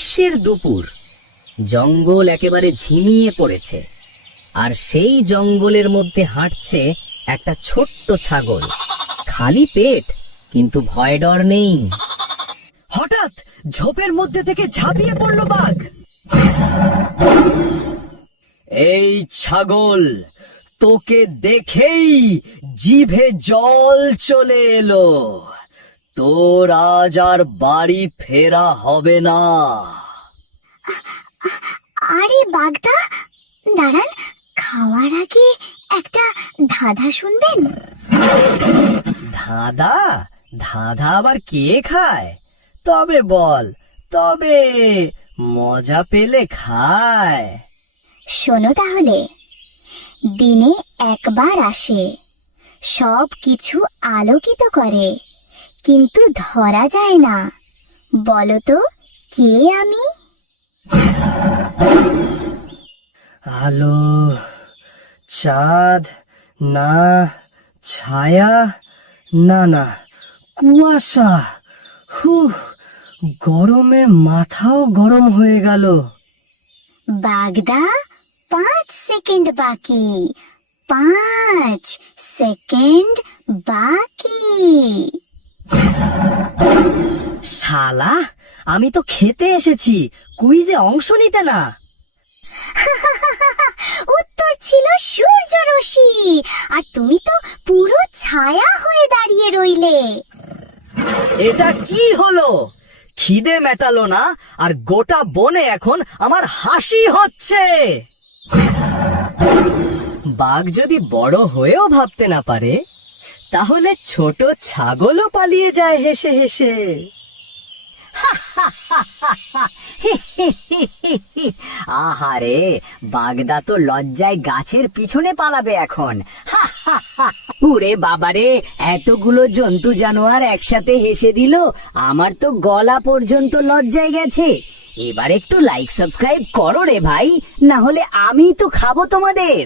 গ্রীষ্মের দুপুর। জঙ্গল একেবারে ঝিমিয়ে পড়েছে। আর সেই জঙ্গলের মধ্যে হাঁটছে একটা ছোট্ট ছাগল। খালি পেট, কিন্তু ভয় ডর নেই। হঠাৎ ঝোপের মধ্যে থেকে ঝাঁপিয়ে পড়ল বাঘ। এই ছাগল, তোকে দেখেই জিভে জল চলে এলো। তোর আজ আর বাড়ি ফেরা হবে না। আরে বাগদা দাঁড়ান খাওয়ার আগে একটা ধাঁধা শুনবেন? ধাঁধা? ধাঁধা আবার কে খায়? তবে বল তবে মজা পেলে খায়। শোনো তাহলে দিনে একবার আসে সব কিছু আলোকিত করে। কিন্তু ধরা যায় না। বলো তো কে আমি? আলো চাঁদ না ছায়া না না কুয়াশা। হু গরমে মাথাও গরম হয়ে গেল। বাগদা পাঁচ সেকেন্ড বাকি। পাঁচ সেকেন্ড বাকি। শালা আমি তো খেতে এসেছি। কুইজে অংশ নিতে না। উত্তর ছিল সূর্য রশ্মি। আর তুমি তো পুরো ছায়া হয়ে দাঁড়িয়ে রইলে। এটা কি হলো? খিদে মেটালো না আর গোটা বনে এখন আমার হাসি হচ্ছে। বাঘ যদি বড় হয়েও ভাবতে না পারে তাহলে ছোট ছাগলও পালিয়ে যায় হেসে হেসে। আহারে, বাগদা তো লজ্জায় গাছের পিছনে পালাবে এখন। উরে বাবারে, এতগুলো জন্তু জানোয়ার একসাথে হেসে দিল, আমার তো গলা পর্যন্ত লজ্জায় গেছে। এবার একটু লাইক সাবস্ক্রাইব করো রে ভাই না হলে আমি তো খাব তোমাদের।